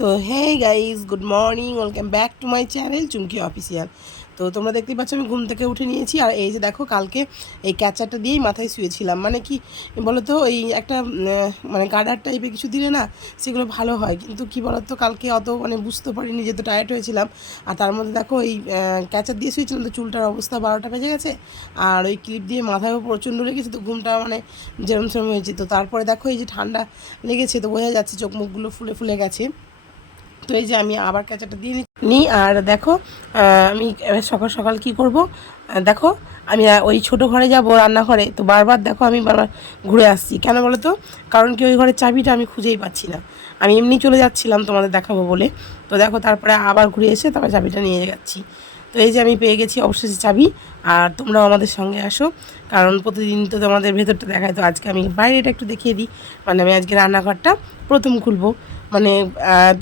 তো hey guys good morning welcome back to my channel Chumki official তো তোমরা দেখতেই পাচ্ছ, আমি ঘুম থেকে উঠে নিয়েছি, আর এই যে দেখো, কালকে এই ক্যাচারটা দিয়েই মাথায় শুয়েছিলাম। মানে কি বলো তো ওই একটা মানে গার্ডার টাইপের কিছু দিলে না, সেগুলো ভালো হয়। কিন্তু কি বলো তো কালকে অত মানে বুঝতে পারিনি, যেহেতু টায়ার্ড হয়েছিলাম। আর তার মধ্যে দেখো, এই ক্যাচার দিয়ে শুয়েছিলাম, তো চুলটার অবস্থা বারোটা বেজে গেছে। আর ওই ক্লিপ দিয়ে মাথায়ও প্রচণ্ড লেগেছে, তো ঘুমটা মানে যেরম সেরম হয়েছে। তো তারপরে দেখো, এই যে ঠান্ডা লেগেছে, তো বোঝা যাচ্ছে চোখ মুখগুলো ফুলে ফুলে গেছে। তো এই যে আমি আবার কাঁচাটা দিয়ে নিই আর দেখো আমি সকাল সকাল কি করব? দেখো, আমি ওই ছোট ঘরে যাব রান্নাঘরে। তো বারবার দেখো আমি বারবার ঘুরে আসছি। কেন বলো তো কারণ কি ওই ঘরের চাবিটা আমি খুঁজেই পাচ্ছি না। আমি এমনি চলে যাচ্ছিলাম তোমাদের দেখাবো বলে। তো দেখো, তারপরে আবার ঘুরে এসে তারপরে চাবিটা নিয়ে যাচ্ছি। তো এই যে আমি পেয়ে গেছি অবশেষে চাবি, আর তোমরাও আমাদের সঙ্গে আসো। কারণ প্রতিদিন তো তোমাদের ভেতরটা দেখায়, তো আজকে আমি বাইরেটা একটু দেখিয়ে দিই। মানে আমি আজকে রান্নাঘরটা প্রথম খুলবো। মানে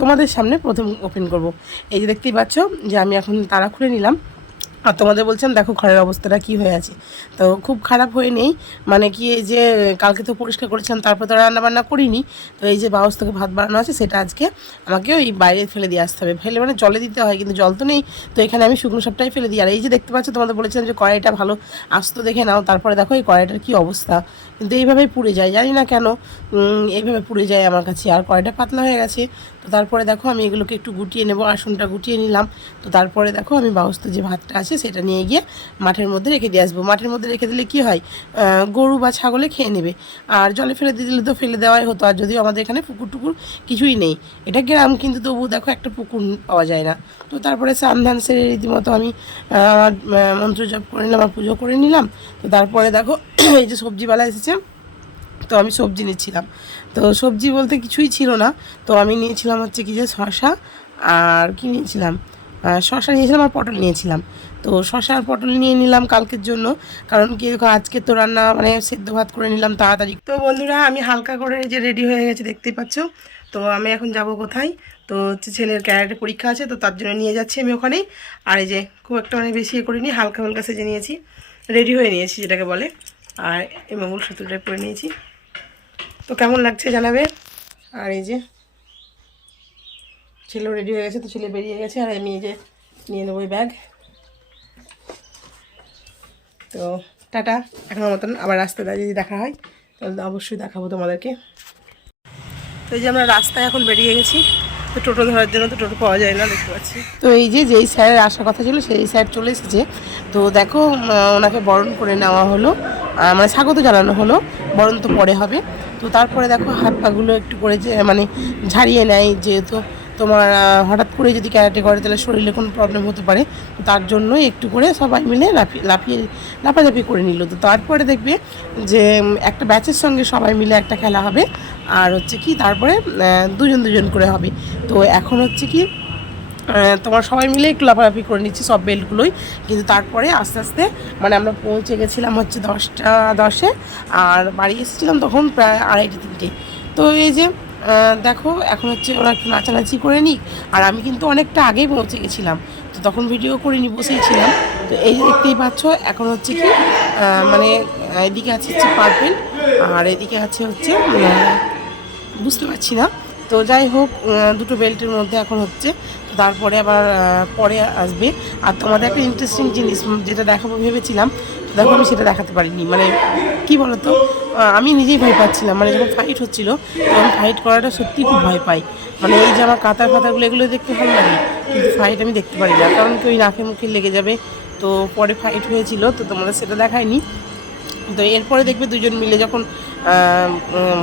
তোমাদের সামনে প্রথম ওপেন করব। এই যে দেখতেই পাচ্ছ যে আমি এখন তারা খুলে নিলাম। আর তোমাদের বলছেন দেখো ঘরের অবস্থাটা কি হয়ে আছে। তো খুব খারাপ হয়ে নেই। মানে কি এই যে কালকে তো পরিষ্কার করেছিলাম, তারপর তো রান্না বান্না করিনি। তো এই যে বাউস থেকে ভাত বানানো আছে, সেটা আজকে আমাকে ওই বাইরে ফেলে দিয়ে আসতে হবে। ফেলে মানে জলে দিতে হয়, কিন্তু জল তো নেই। তো এখানে আমি শুকনো সবটাই ফেলে দিই। আর এই যে দেখতে পাচ্ছ, তোমাদের বলেছিলাম যে কড়াইটা ভালো আসতো দেখে নাও, তারপরে দেখো এই কড়াইটার কি অবস্থা। কিন্তু এইভাবেই পুড়ে যায়, জানি না কেন। এইভাবে পুড়ে যায় আমার কাছে। আর কড়াইটা পাতলা হয়ে গেছে। তো তারপরে দেখো আমি এগুলোকে একটু গুটিয়ে নেব আসনটা গুটিয়ে নিলাম। তো তারপরে দেখো আমি বাউস্ত যে ভাতটা আছে সেটা নিয়ে গিয়ে মাঠের মধ্যে রেখে দিয়ে আসব। মাঠের মধ্যে রেখে দিলে কি হয় গরু বা ছাগলে খেয়ে নেবে। আর জলে ফেলে দিয়ে দিলে তো ফেলে দেওয়াই হতো আর যদিও আমাদের এখানে পুকুর টুকুর কিছুই নেই। এটা গ্রাম কিন্তু তবু দেখো একটা পুকুর পাওয়া যায় না। তো তারপরে স্নান ধান সেরে রীতিমতো আমি আহ, মন্ত্র জপ করে নিলাম আর পুজো করে নিলাম। তো তারপরে দেখো এই যে সবজিওয়ালা এসেছে তো আমি সবজি নিচ্ছিলাম। তো সবজি বলতে কিছুই ছিল না। তো আমি নিয়েছিলাম হচ্ছে কি যে শশা আর কি নিয়েছিলাম? শশা নিয়েছিলাম আর পটল নিয়েছিলাম। তো শশা আর পটল নিয়ে নিলাম কালকের জন্য। কারণ কি, আজকে তো রান্না মানে সেদ্ধ ভাত করে নিলাম তাড়াতাড়ি। তো বন্ধুরা, আমি হালকা করে যে রেডি হয়ে গেছে, দেখতেই পাচ্ছ? তো আমি এখন যাব কোথায়? তো হচ্ছে ছেলের ক্যারেটে পরীক্ষা আছে, তো তার জন্য নিয়ে যাচ্ছি আমি ওখানেই। আর এই যে খুব একটা মানে বেশি ইয়ে করিনি, হালকা হালকা সেজে নিয়েছি। রেডি হয়ে নিয়েছি, যেটাকে বলে। আর এই মঙ্গলসূত্রটা পরে নিয়েছি। তো কেমন লাগছে জানাবে? আর এই যে ছেলেও রেডি হয়ে গেছে, তো ছেলে বেরিয়ে গেছে। আর আমি এই যে নিয়ে নেব ব্যাগ তো টাটা এখনের মতন আবার রাস্তাটা যদি দেখা হয়, তাহলে তো অবশ্যই দেখাবো তোমাদেরকে। তো এই যে আমরা রাস্তায় এখন বেরিয়ে গেছি, তো টোটো ধরার জন্য তো টোটো পাওয়া যায় না, দেখতে পাচ্ছি। তো এই যে যেই স্যারের আসার কথা ছিল, সেই স্যার চলে এসেছে। তো দেখো ওনাকে বরণ করে নেওয়া হলো মানে স্বাগত জানানো হলো, বরণ তো পরে হবে। তো তারপরে দেখো হাত পাগুলো একটু করে যে মানে ঝাড়িয়ে নেয়, যেহেতু তোমার হঠাৎ করে যদি ক্যারাটে করে, তাহলে শরীরে কোনো প্রবলেম হতে পারে। তার জন্য একটু করে সবাই মিলে লাফিয়ে লাফিয়ে, লাফালাফি করে নিল। তো তারপরে দেখবে যে একটা ব্যাচের সঙ্গে সবাই মিলে একটা খেলা হবে। আর হচ্ছে কি, তারপরে দুজন দুজন করে হবে। তো এখন হচ্ছে কি তোমার সবাই মিলে একটু লাফালাফি করে নিচ্ছি সব বেল্টগুলোই কিন্তু তারপরে আস্তে আস্তে মানে আমরা পৌঁছে গেছিলাম হচ্ছে দশটা দশে। আর বাড়ি এসেছিলাম তখন প্রায় আড়াইটে তিনটে। তো এই যে দেখো, এখন হচ্ছে ওরা একটু নাচানাচি করে নিক। আর আমি কিন্তু অনেকটা আগেই পৌঁছে গেছিলাম। তো তখন ভিডিও করে নি বসেইছিলাম তো এই দেখতেই পাচ্ছ, এখন হচ্ছে কি মানে এদিকে আছে হচ্ছে পার্পেল, আর এদিকে আছে হচ্ছে বুঝতে পারছি না। তো যাই হোক দুটো বেল্টের মধ্যে এখন হচ্ছে তারপরে আবার পরে আসবে। আর তোমাদের একটা ইন্টারেস্টিং জিনিস যেটা দেখাবো ভেবেছিলাম, দেখো আমি সেটা দেখাতে পারিনি। মানে কি বলতো? আমি নিজেই ভয় পাচ্ছিলাম। মানে যখন ফাইট হচ্ছিল, তখন ফাইট করাটা সত্যিই খুব ভয় পাই। মানে এই যে আমার কাতার ফাতারগুলো এগুলো দেখতে ভালো লাগে, কিন্তু ফাইট আমি দেখতে পারি না। কারণ কি, ওই নাকে মুখে লেগে যাবে। তো পরে ফাইট হয়েছিল, তো তোমাদের সেটা দেখায়নি। তো এরপরে দেখবে দুজন মিলে যখন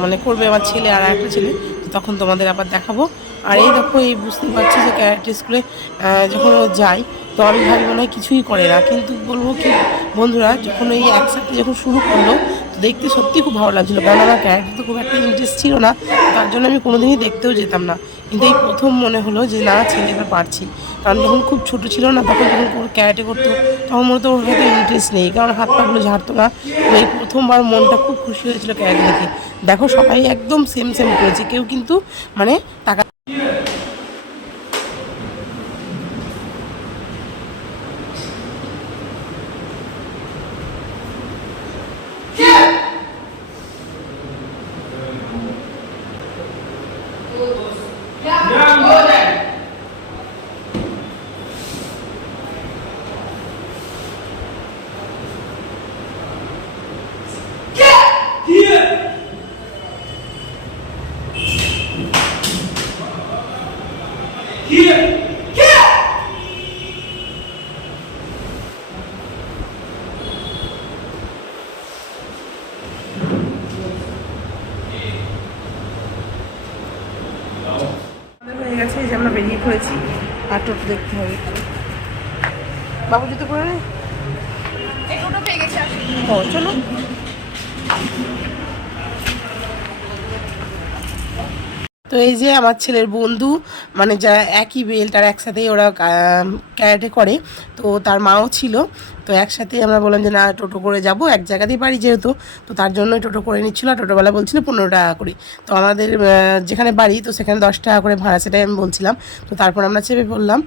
মানে করবে আমার ছেলে আর একটা ছেলে, তো তখন তোমাদের আবার দেখাবো। আর এই দেখো, এই বুঝতে পারছি যে ক্যারাটে স্কুলে যখন ও যায়, তো আমি ভাবি মনে হয় কিছুই করে না। কিন্তু বলব কি, বন্ধুরা, যখন এই একসাথে যখন শুরু করল, তো দেখতে সত্যি খুব ভালো লাগছিল। কারণ আমার ক্যারাটে তো খুব একটা ইন্টারেস্ট ছিল না, তার জন্য আমি কোনোদিনই দেখতেও যেতাম না। কিন্তু এই প্রথম মনে হলো যে, না ছেলে এবার পারছি। কারণ যখন খুব ছোট ছিল না, তখন যখন কোনো ক্যারাটে করতো, তখন মনে হতো ওর হয়তো ইন্টারেস্ট নেই। কারণ হাত পাগুলো ঝাড়তো না। তো এই প্রথমবার মনটা খুব খুশি হয়েছিল ক্যারাটে দেখে। দেখো, সবাই একদম সেম সেম করেছে। কেউ কিন্তু মানে টাকা Young আমাদের হয়ে গেছে এই যে আমরা বেরিয়ে পড়েছি আর টোটো দেখতে হবে। বাবু জুতো করে ও চলো। তো এই যে আমার ছেলের বন্ধু মানে যারা একই বেল্ট আর একসাথেই ওরা ক্যারাটে করে তো তার মাও ছিল। তো একসাথে আমরা বললাম যে, না, টোটো করে যাব, এক জায়গাতেই বাড়ি যেহেতু, তো তার জন্যই টোটো করে নিচ্ছিল, আর টোটোবেলা বলছিল পনেরো টাকা করে। তো আমাদের যেখানে বাড়ি, তো সেখানে দশ টাকা করে ভাড়া, সেটাই আমি বলছিলাম। তো তারপর আমরা চেপে পড়লাম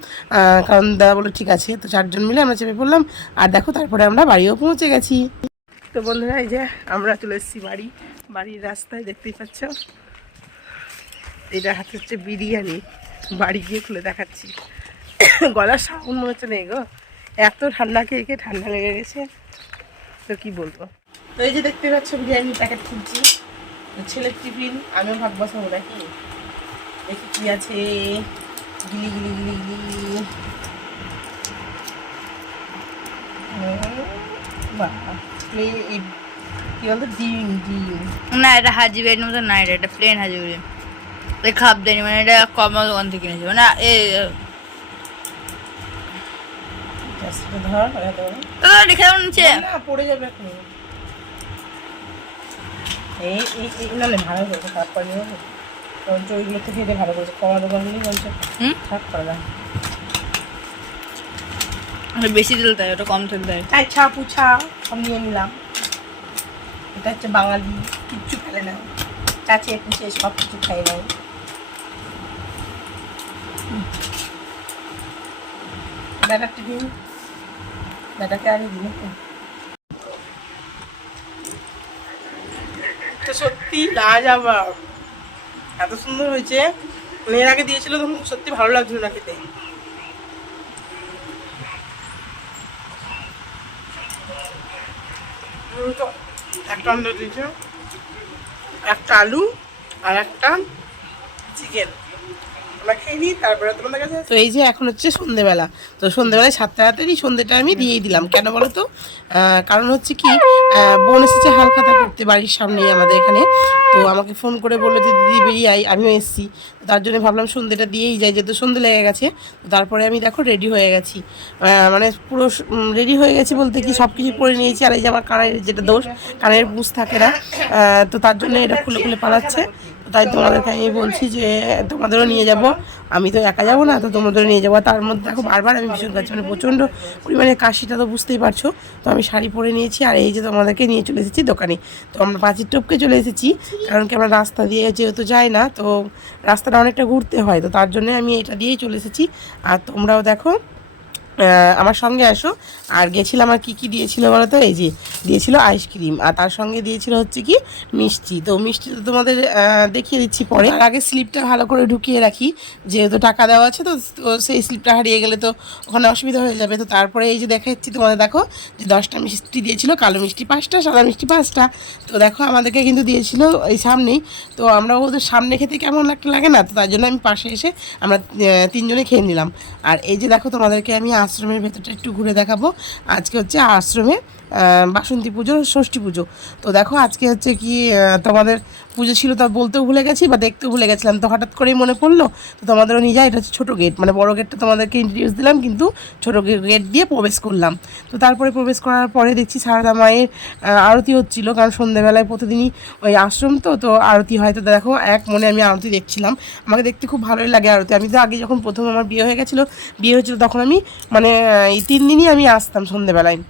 কারণ দাদা বলল, ঠিক আছে। তো চারজন মিলে আমরা চেপে পড়লাম, আর দেখো তারপরে আমরা বাড়িও পৌঁছে গেছি। তো বন্ধুরা, এই যে আমরা চলে এসেছি বাড়ি, বাড়ির রাস্তায় দেখতেই পাচ্ছ? এটা হাতে হচ্ছে বিরিয়ানি, বাড়ি গিয়ে খুলে দেখাচ্ছি। গলার সাউন্ড মনে হচ্ছে নেই গো। এত ঠান্ডা খেয়ে খেয়ে ঠান্ডা লেগে গেছে। তো কি বলব? তো এই যে দেখতে পাচ্ছ বিরিয়ানি প্যাকেট খুলছি ছেলের টিফিন আমিও ভাগ বসাবো নাকি? দেখি কি আছে। গিলি গিলি গিলি গিলি। কি বলতো? ডিম ডিম। না এটা হাজি বিরিয়ানির মতো না এটা এটা প্লেন হাজি বিরিয়ানি এই খাপ দেয়নি মানে এটা কমল দোকান থেকে কিনেছি। মানে এ ধর দেবো নিচে না পড়ে যাবে এই এই না না ভালো হবে বরঞ্চ ওইগুলো থেকে এটা ভালো করেছে। কমা দোকানগুলি বলছে হুম? খারাপ করে ওটা বেশি তেল দেয় ওটা কম তেল দেয়। তাই ছা পুছা সব নিয়ে নিলাম। এটা হচ্ছে বাঙালি কিচ্ছু ফেলে না। চাচে পুছে সব কিছু খাই নেয়। ব্যাটার টিফিন ব্যাটাকে আনি দিন তো সত্যি লাজাবাব এত সুন্দর হয়েছে। এর আগে দিয়েছিল, তখন সত্যি ভালো লাগছিল না খেতে। একটা আন্ডা দিয়েছে, একটা আলু আর একটা চিকেন। তো এই যে এখন হচ্ছে সন্ধেবেলা। তো সন্ধেবেলায় সাতটা রাতেরই সন্ধেটা আমি দিয়েই দিলাম। কেন বলো তো কারণ হচ্ছে কি বোন এসেছে হালখাতা করতে বাড়ির সামনেই আমাদের এখানে। তো আমাকে ফোন করে বলল যে, দিদি বেরিয়ে আই আমিও এসেছি। তার জন্য ভাবলাম সন্ধেটা দিয়েই যাই, যেহেতু সন্ধে লেগে গেছে। তারপরে আমি দেখো রেডি হয়ে গেছি। মানে পুরো রেডি হয়ে গেছি বলতে কি সব কিছু পরে নিয়েছি। আর এই যে আমার কানের যেটা দোষ, কানের বুঝ থাকে না। তো তার জন্য এটা খুলে খুলে পালাচ্ছে। তাই তোমাদেরকে আমি বলছি যে, তোমাদেরও নিয়ে যাব। আমি তো একা যাব না, তো তোমাদেরও নিয়ে যাব। তার মধ্যে দেখো বারবার আমি ভীষণ কাছে মানে প্রচণ্ড পরিমাণে কাশিটা তো বুঝতেই পারছ। তো আমি শাড়ি পরে নিয়েছি, আর এই যে তোমাদেরকে নিয়ে চলে এসেছি দোকানে। তো আমরা পাঁচির টপকে চলে এসেছি, কারণ কি আমরা রাস্তা দিয়ে যেহেতু যাই না, তো রাস্তাটা অনেকটা ঘুরতে হয়। তো তার জন্য আমি এটা দিয়েই চলে এসেছি। আর তোমরাও দেখো আমার সঙ্গে আসো। আর গেছিলাম আর কি কি দিয়েছিল বলো তো এই যে দিয়েছিল আইসক্রিম আর তার সঙ্গে দিয়েছিল হচ্ছে কি মিষ্টি। তো মিষ্টি তো তোমাদের দেখিয়ে দিচ্ছি পরে। আর আগে স্লিপটা ভালো করে ঢুকিয়ে রাখি, যেহেতু টাকা দেওয়া আছে তো সেই স্লিপটা হারিয়ে গেলে তো ওখানে অসুবিধা হয়ে যাবে। তো তারপরে এই যে দেখা দেখাচ্ছি তোমাদের, দেখো যে দশটা মিষ্টি দিয়েছিল, কালো মিষ্টি পাঁচটা, সাদা মিষ্টি পাঁচটা। তো দেখো আমাদেরকে কিন্তু দিয়েছিল এই সামনেই। তো আমরা ওদের সামনে খেতে কেমন একটা লাগে না? তো তার জন্য আমি পাশে এসে আমরা তিনজনে খেয়ে নিলাম। আর এই যে দেখো তোমাদেরকে আমি আশ্রমের ভেতরটা একটু ঘুরে দেখাবো। আজকে হচ্ছে আশ্রমে বাসন্তী পুজো, ষষ্ঠী পুজো। তো দেখো আজকে হচ্ছে কি তোমাদের পুজো ছিল, তা বলতেও ভুলে গেছি বা দেখতেও ভুলে গেছিলাম। তো হঠাৎ করেই মনে পড়ল, তো তোমাদেরও নিয়ে যায় এটা হচ্ছে ছোটো গেট মানে বড় গেটটা তোমাদেরকে ইন্ট্রোডিউস দিলাম, কিন্তু ছোটো গেট দিয়ে প্রবেশ করলাম। তো তারপরে প্রবেশ করার পরে দেখছি সারদা মায়ের আরতি হচ্ছিল, কারণ সন্ধ্যেবেলায় প্রতিদিনই ওই আশ্রম তো তো আরতি হয়। তো দেখো, এক মনে আমি আরতি দেখছিলাম। আমাকে দেখতে খুব ভালোই লাগে আরতি। আমি তো আগে যখন প্রথম আমার বিয়ে হয়ে গেছিল, বিয়ে হয়েছিল তখন আমি মানে এই তিন দিনই আমি আসতাম সন্ধ্যেবেলায়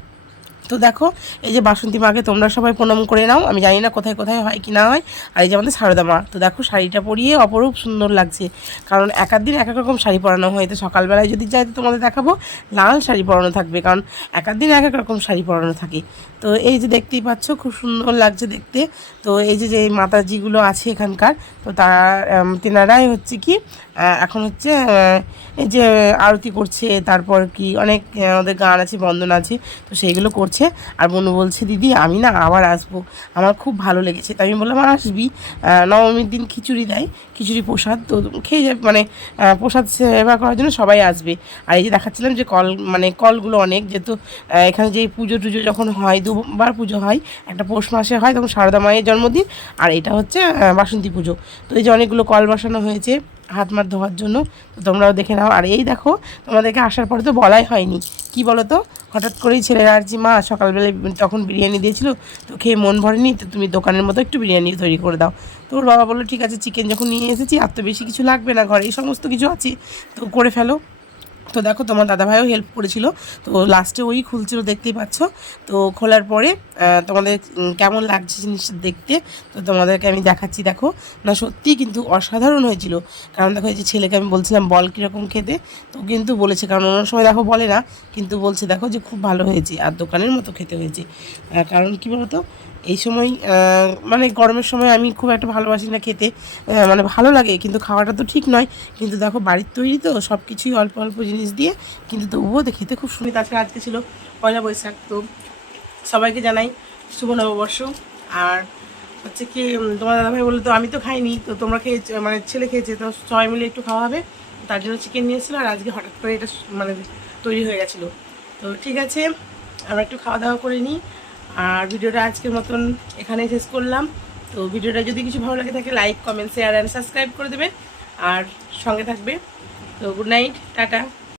তো দেখো, এই যে বাসন্তী মাকে তোমরা সবাই প্রণাম করে নাও। আমি জানি না কোথায় কোথায় হয়, কি না হয়। আর এই যে আমাদের সারদা মা, তো দেখো শাড়িটা পরিয়ে অপরূপ সুন্দর লাগছে। কারণ এক দিন এক এক রকম শাড়ি পরানো হয়। তো সকালবেলায় যদি যাই, তো তোমাদের দেখাবো, লাল শাড়ি পরানো থাকবে। কারণ এক দিন এক এক রকম শাড়ি পরানো থাকে। তো এই যে দেখতেই পাচ্ছ, খুব সুন্দর লাগছে দেখতে। তো এই যে যে মাতাজিগুলো আছে এখানকার, তো তারা তেনারাই হচ্ছে কি এখন হচ্ছে এই যে আরতি করছে। তারপর কি, অনেক, আমাদের গান আছে, বন্দনা আছে। তো সেইগুলো করছে। আর বনু বলছে, দিদি, আমি না আবার আসব। আমার খুব ভালো লেগেছে। তাই আমি বললাম আসবি? নবমীর দিন খিচুড়ি দেয়, খিচুড়ি প্রসাদ, তো খেয়ে যাবে মানে প্রসাদ সেবা করার জন্য সবাই আসবে। আর এই যে দেখাচ্ছিলাম যে কল মানে কলগুলো অনেক, যেহেতু এখানে যে পুজো টুজো যখন হয়, দুবার পুজো হয়, একটা পৌষ মাসে হয়, তখন সারদা মায়ের জন্মদিন, আর এটা হচ্ছে বাসন্তী পুজো। তো এই যে অনেকগুলো কল বসানো হয়েছে হাত মার ধোয়ার জন্য। তো তোমরাও দেখে নাও। আর এই দেখো, তোমাদেরকে আসার পরে তো বলাই হয়নি। কি বলো তো হঠাৎ করেই ছেলেরা আর যে মা সকালবেলায় তখন বিরিয়ানি দিয়েছিল, তো খেয়ে মন ভরেনি, তো তুমি দোকানের মতো একটু বিরিয়ানি তৈরি করে দাও। তো ওর বাবা বলল, ঠিক আছে চিকেন যখন নিয়ে এসেছি, আর তো বেশি কিছু লাগবে না, ঘরে এই সমস্ত কিছু আছে, তো করে ফেলো। তো দেখো, তোমার দাদাভাইও হেল্প করেছিল। তো লাস্টে ওই খুলছিল, দেখতেই পাচ্ছ। তো খোলার পরে তোমাদের কেমন লাগছে জিনিসটা দেখতে, তো তোমাদেরকে আমি দেখাচ্ছি। দেখো, না, সত্যিই কিন্তু অসাধারণ হয়েছিল। কারণ দেখো, এই যে ছেলেকে আমি বলছিলাম, বল কীরকম খেতে? তো কিন্তু বলেছে, কারণ অন্য সময় দেখো বলে না, কিন্তু বলছে, দেখো যে খুব ভালো হয়েছে, আর দোকানের মতো খেতে হয়েছে। কারণ কী বলতো, এই সময় মানে গরমের সময় আমি খুব একটা ভালোবাসি না খেতে। মানে ভালো লাগে, কিন্তু খাওয়াটা তো ঠিক নয়। কিন্তু দেখো, বাড়ির তৈরি তো সব কিছুই অল্প অল্প জিনিস দিয়ে, কিন্তু তবুও খেতে খুব সুন্দর তাছাড়া আজকে ছিল পয়লা বৈশাখ। তো সবাইকে জানাই শুভ নববর্ষ। আর হচ্ছে কি তোমার দাদাভাই বলল, তো আমি তো খাইনি, তো তোমরা খেয়েছো মানে ছেলে খেয়েছে, তো সবাই মিলে একটু খাওয়া হবে। তার জন্য চিকেন নিয়েছিল আর আজকে হঠাৎ করে এটা মানে তৈরি হয়ে গেছিল। তো ঠিক আছে, আমরা একটু খাওয়া দাওয়া করে নিই। আর ভিডিওটা আজকের মতন এখানেই শেষ করলাম। তো ভিডিওটা যদি কিছু ভালো লাগে থাকে like comment share and subscribe করে দেবে। আর সঙ্গে থাকবে। তো গুড নাইট টাটা।